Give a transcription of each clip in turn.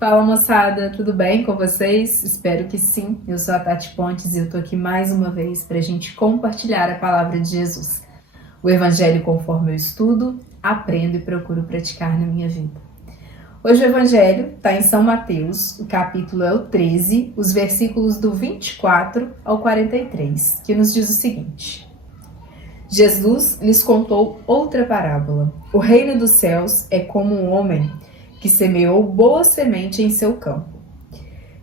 Fala moçada, tudo bem com vocês? Espero que sim. Eu sou a Tati Pontes e eu tô aqui mais uma vez para a gente compartilhar a palavra de Jesus. O Evangelho conforme eu estudo, aprendo e procuro praticar na minha vida. Hoje o Evangelho está em São Mateus, o capítulo é o 13, os versículos do 24 ao 43, que nos diz o seguinte: Jesus lhes contou outra parábola. O reino dos céus é como um homem que semeou boa semente em seu campo.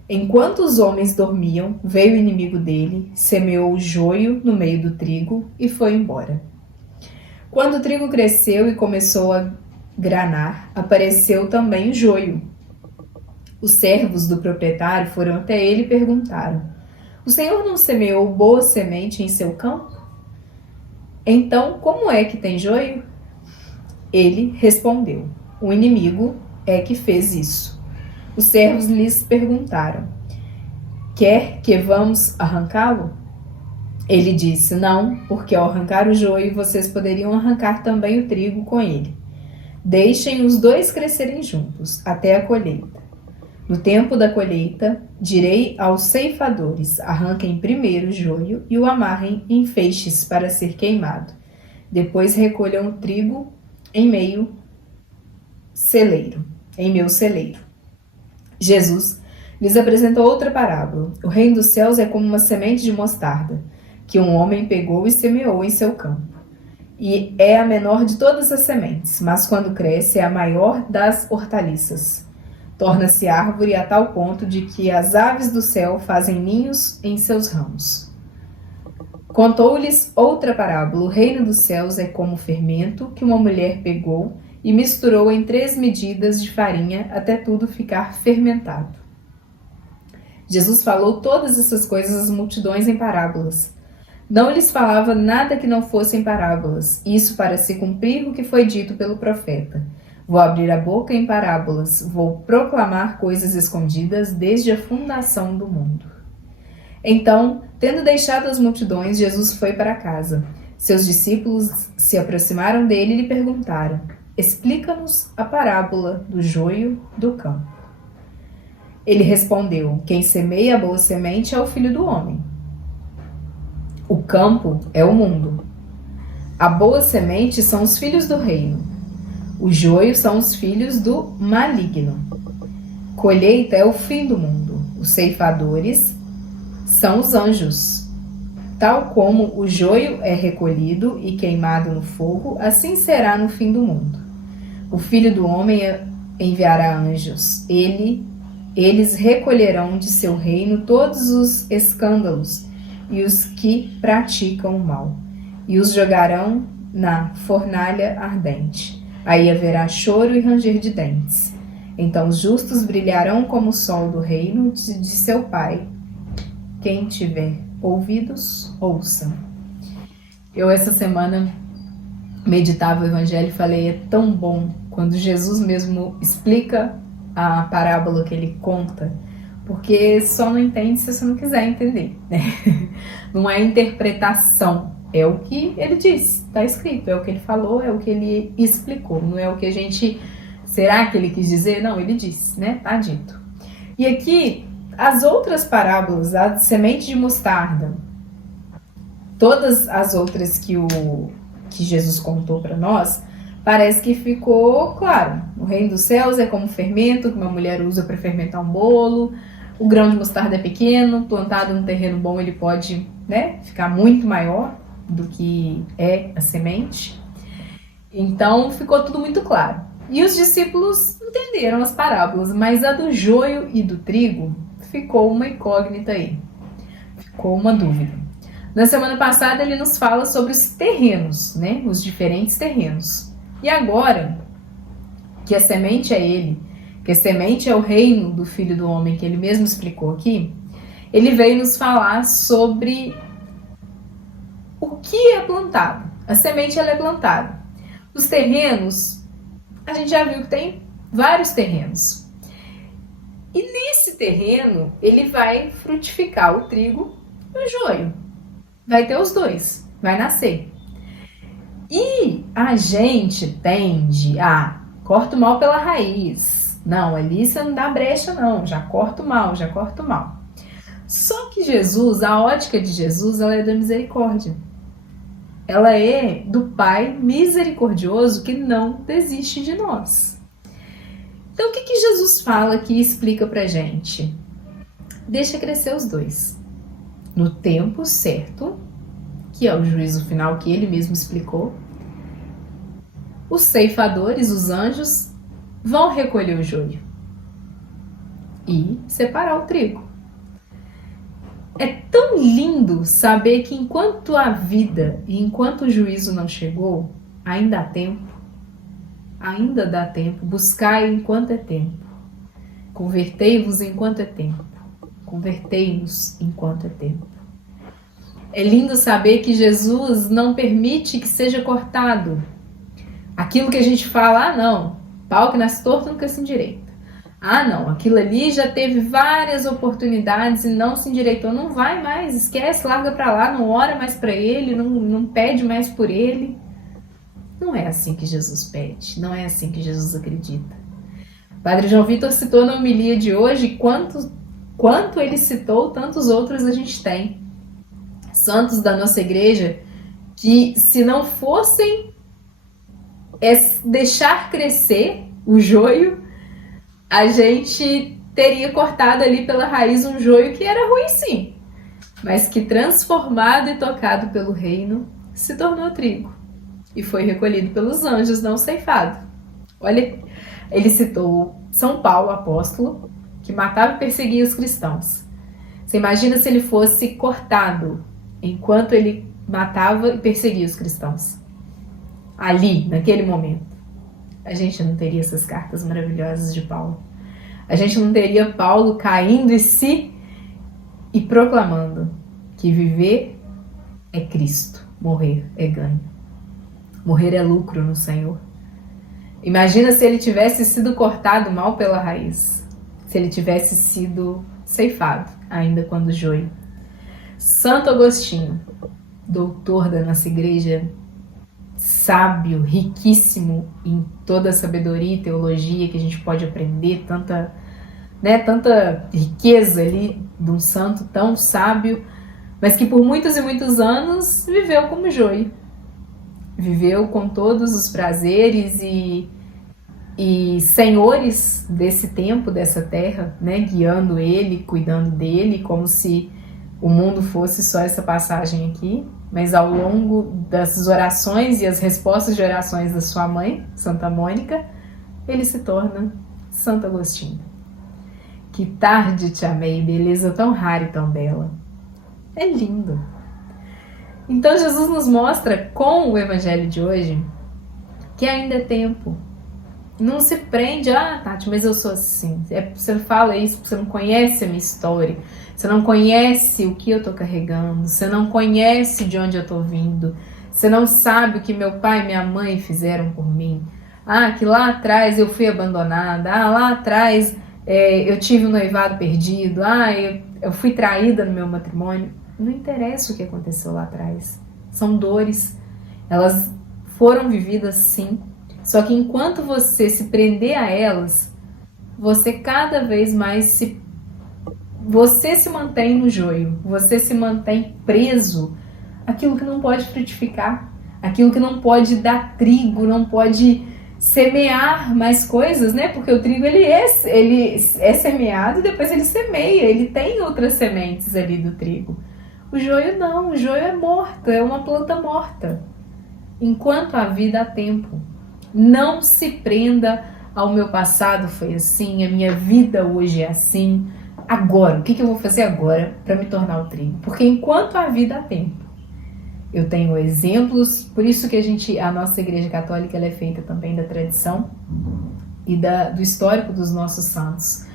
Enquanto os homens dormiam, veio o inimigo dele, semeou o joio no meio do trigo e foi embora. Quando o trigo cresceu e começou a granar, apareceu também o joio. Os servos do proprietário foram até ele e perguntaram: "O senhor não semeou boa semente em seu campo? Então, como é que tem joio?" Ele respondeu: "O inimigo é que fez isso." Os servos lhes perguntaram: "Quer que vamos arrancá-lo?" Ele disse: "Não, porque ao arrancar o joio, vocês poderiam arrancar também o trigo com ele. Deixem os dois crescerem juntos, até a colheita. No tempo da colheita, direi aos ceifadores: arranquem primeiro o joio e o amarrem em feixes para ser queimado. Depois recolham o trigo em meu celeiro. Jesus lhes apresentou outra parábola. O reino dos céus é como uma semente de mostarda, que um homem pegou e semeou em seu campo. E é a menor de todas as sementes, mas quando cresce é a maior das hortaliças. Torna-se árvore a tal ponto de que as aves do céu fazem ninhos em seus ramos." Contou-lhes outra parábola. O reino dos céus é como o fermento que uma mulher pegou e misturou em 3 medidas de farinha até tudo ficar fermentado. Jesus falou todas essas coisas às multidões em parábolas. Não lhes falava nada que não fossem parábolas, isso para se cumprir o que foi dito pelo profeta: "Vou abrir a boca em parábolas, vou proclamar coisas escondidas desde a fundação do mundo." Então, tendo deixado as multidões, Jesus foi para casa. Seus discípulos se aproximaram dele e lhe perguntaram: "Explica-nos a parábola do joio do campo." Ele respondeu: "Quem semeia a boa semente é o Filho do Homem. O campo é o mundo. A boa semente são os filhos do reino. O joio são os filhos do maligno. Colheita é o fim do mundo. Os ceifadores são os anjos. Tal como o joio é recolhido e queimado no fogo, assim será no fim do mundo. O Filho do Homem enviará anjos. Eles recolherão de seu reino todos os escândalos e os que praticam o mal, e os jogarão na fornalha ardente. Aí haverá choro e ranger de dentes. Então os justos brilharão como o sol do reino de seu Pai. Quem tiver ouvidos, ouça." Eu essa semana meditava o Evangelho e falei: é tão bom quando Jesus mesmo explica a parábola que ele conta, porque só não entende se você não quiser entender, né? Não é interpretação, é o que ele disse, está escrito, é o que ele falou, é o que ele explicou, não é o que a gente... Será que ele quis dizer? Não, ele disse, né? Tá dito. E aqui, as outras parábolas, a semente de mostarda, todas as outras que Jesus contou para nós, parece que ficou claro. O reino dos céus é como fermento que uma mulher usa para fermentar um bolo. O grão de mostarda é pequeno, plantado num terreno bom ele pode, né, ficar muito maior do que é a semente. Então ficou tudo muito claro. E os discípulos entenderam as parábolas, mas a do joio e do trigo ficou uma incógnita aí. Ficou uma dúvida. Na semana passada ele nos fala sobre os terrenos, né? Os diferentes terrenos. E agora, que a semente é ele, que a semente é o reino do Filho do Homem, que ele mesmo explicou aqui, ele veio nos falar sobre o que é plantado. A semente ela é plantada. Os terrenos, a gente já viu que tem vários terrenos. E nesse terreno, ele vai frutificar o trigo e o joio. Vai ter os dois, vai nascer. E a gente tende a corta o mal pela raiz, Não, ali você não dá brecha não, já corta o mal, já corta o mal. Só que Jesus, a ótica de Jesus, ela é da misericórdia. Ela é do Pai misericordioso que não desiste de nós. Então o que Jesus fala aqui e explica pra gente? Deixa crescer os dois. No tempo certo, que é o juízo final que ele mesmo explicou, os ceifadores, os anjos, vão recolher o joio e separar o trigo. É tão lindo saber que enquanto a vida e enquanto o juízo não chegou, ainda há tempo, ainda dá tempo, buscai enquanto é tempo, convertei-vos enquanto é tempo, convertei-nos enquanto é tempo. É lindo saber que Jesus não permite que seja cortado aquilo que a gente fala, não, pau que nasce torto nunca se endireita. Não, aquilo ali já teve várias oportunidades e não se endireitou, não vai mais, esquece, larga pra lá, não ora mais pra ele, não pede mais por ele. Não é assim que Jesus pede, não é assim que Jesus acredita. O Padre João Vitor citou na homilia de hoje quanto ele citou, tantos outros a gente tem. Santos da nossa igreja que, se não fossem deixar crescer o joio, a gente teria cortado ali pela raiz um joio que era ruim sim, mas que transformado e tocado pelo reino se tornou trigo e foi recolhido pelos anjos, não ceifado. Olha, ele citou São Paulo, apóstolo, que matava e perseguia os cristãos. Você imagina se ele fosse cortado enquanto ele matava e perseguia os cristãos. Ali, naquele momento, a gente não teria essas cartas maravilhosas de Paulo. A gente não teria Paulo caindo e proclamando que viver é Cristo, morrer é ganho. Morrer é lucro no Senhor. Imagina se ele tivesse sido cortado mal pela raiz, se ele tivesse sido ceifado, ainda quando joio. Santo Agostinho, doutor da nossa igreja, sábio, riquíssimo em toda a sabedoria e teologia que a gente pode aprender, tanta riqueza ali de um santo tão sábio, mas que por muitos e muitos anos viveu como joio. Viveu com todos os prazeres e senhores desse tempo, dessa terra, né, guiando ele, cuidando dele, como se o mundo fosse só essa passagem aqui. Mas ao longo das orações e as respostas de orações da sua mãe, Santa Mônica, ele se torna Santo Agostinho. Que tarde te amei, beleza tão rara e tão bela. É lindo. Então Jesus nos mostra com o evangelho de hoje que ainda é tempo. Não se prende, Tati, mas eu sou assim. Você fala isso porque você não conhece a minha história. Você não conhece o que eu tô carregando. Você não conhece de onde eu tô vindo. Você não sabe o que meu pai e minha mãe fizeram por mim. Que lá atrás eu fui abandonada. Lá atrás eu tive um noivado perdido. Eu fui traída no meu matrimônio. Não interessa o que aconteceu lá atrás. São dores. Elas foram vividas sim. Só que enquanto você se prender a elas, você cada vez mais você se mantém no joio, você se mantém preso àquilo que não pode frutificar, aquilo que não pode dar trigo, não pode semear mais coisas, né? Porque o trigo ele é semeado e depois ele semeia, ele tem outras sementes ali do trigo. O joio não, o joio é morto, é uma planta morta. Enquanto a vida há tempo. Não se prenda ao meu passado foi assim, a minha vida hoje é assim. Agora, o que eu vou fazer agora para me tornar o trigo? Porque enquanto a vida há tempo, eu tenho exemplos, por isso que a nossa igreja católica ela é feita também da tradição e do histórico dos nossos santos.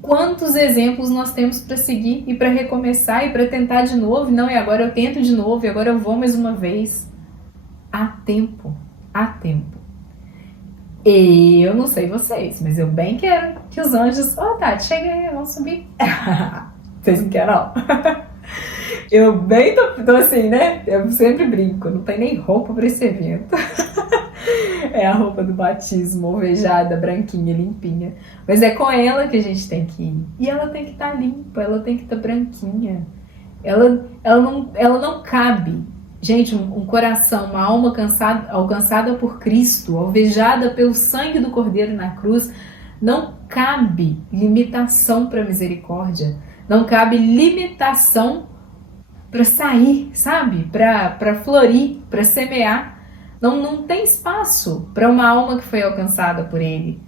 Quantos exemplos nós temos para seguir e para recomeçar e para tentar de novo? Não, e agora eu tento de novo, e agora eu vou mais uma vez. Há tempo, há tempo. E eu não sei vocês, mas eu bem quero que os anjos... Tati, chega aí, vamos subir. Vocês não querem, não? Eu bem tô assim, né? Eu sempre brinco, não tenho nem roupa para esse evento. É a roupa do batismo, ovejada, branquinha, limpinha. Mas é com ela que a gente tem que ir. E ela tem que estar limpa, ela tem que estar branquinha. Ela não cabe. Gente, um coração, uma alma alcançada por Cristo, alvejada pelo sangue do Cordeiro na cruz, não cabe limitação para misericórdia. Não cabe limitação para sair, sabe? Para florir, para semear. Não tem espaço para uma alma que foi alcançada por ele.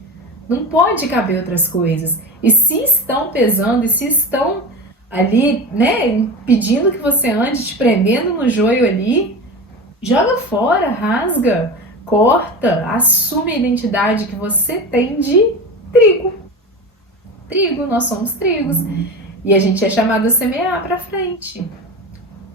Não pode caber outras coisas. E se estão pesando, e se estão ali, né, pedindo que você ande, te prendendo no joio ali, joga fora, rasga, corta, assume a identidade que você tem de trigo. Trigo, nós somos trigos. E a gente é chamado a semear para frente.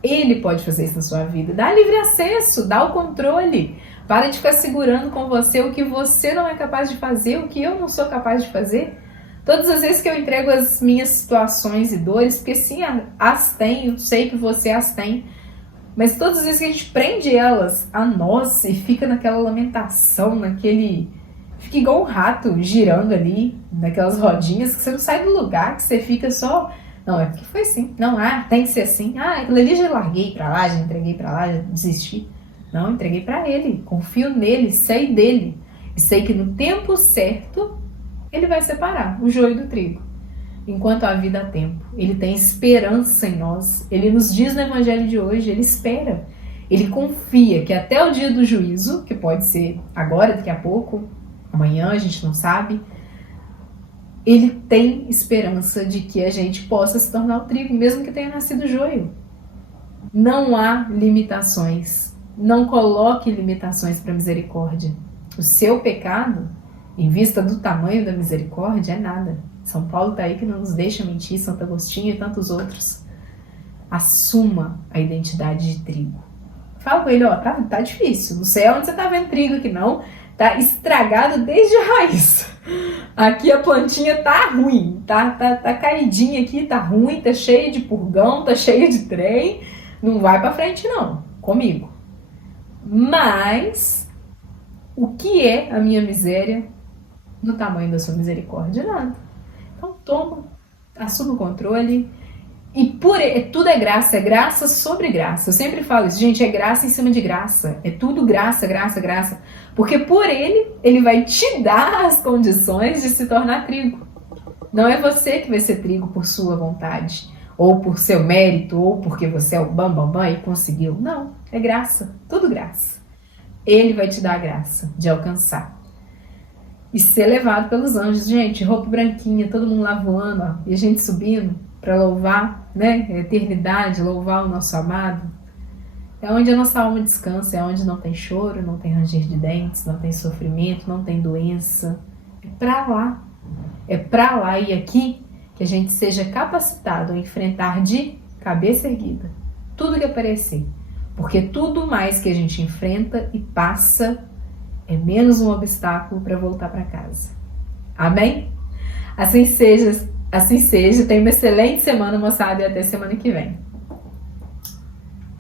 Ele pode fazer isso na sua vida. Dá livre acesso, dá o controle. Para de ficar segurando com você o que você não é capaz de fazer, o que eu não sou capaz de fazer. Todas as vezes que eu entrego as minhas situações e dores, porque sim, as tenho, sei que você as tem, mas todas as vezes que a gente prende elas a nós e fica naquela lamentação, fica igual um rato girando ali, naquelas rodinhas, que você não sai do lugar, que você fica só... Não, é porque foi assim. Não, tem que ser assim. Aquilo ali já larguei pra lá, já entreguei pra lá, já desisti. Não, entreguei pra ele. Confio nele, sei dele. E sei que no tempo certo, ele vai separar o joio do trigo. Enquanto a vida há tempo. Ele tem esperança em nós. Ele nos diz no evangelho de hoje, ele espera. Ele confia que até o dia do juízo, que pode ser agora, daqui a pouco, amanhã, a gente não sabe, ele tem esperança de que a gente possa se tornar o trigo, mesmo que tenha nascido joio. Não há limitações. Não coloque limitações para a misericórdia. O seu pecado, em vista do tamanho da misericórdia, é nada. São Paulo está aí que não nos deixa mentir, Santo Agostinho e tantos outros. Assuma a identidade de trigo. Fala com ele, tá difícil. Não sei onde você tá vendo trigo aqui, não. Tá estragado desde a raiz. Aqui a plantinha tá ruim, tá caidinha aqui, tá ruim, tá cheia de purgão, tá cheia de trem. Não vai pra frente não, comigo. Mas, o que é a minha miséria no tamanho da sua misericórdia? Nada. Então toma, assuma o controle. E tudo é graça sobre graça. Eu sempre falo isso, gente, é graça em cima de graça. É tudo graça, graça, graça. Porque por ele vai te dar as condições de se tornar trigo. Não é você que vai ser trigo por sua vontade, ou por seu mérito, ou porque você é o bam e conseguiu. Não, é graça, tudo graça. Ele vai te dar a graça de alcançar. E ser levado pelos anjos. Gente, roupa branquinha, todo mundo lá voando, e a gente subindo para louvar, né, a eternidade, louvar o nosso amado. É onde a nossa alma descansa, é onde não tem choro, não tem ranger de dentes, não tem sofrimento, não tem doença. É pra lá. É pra lá e aqui que a gente seja capacitado a enfrentar de cabeça erguida tudo que aparecer. Porque tudo mais que a gente enfrenta e passa é menos um obstáculo para voltar para casa. Amém? Assim seja. Tenha uma excelente semana, moçada, e até semana que vem.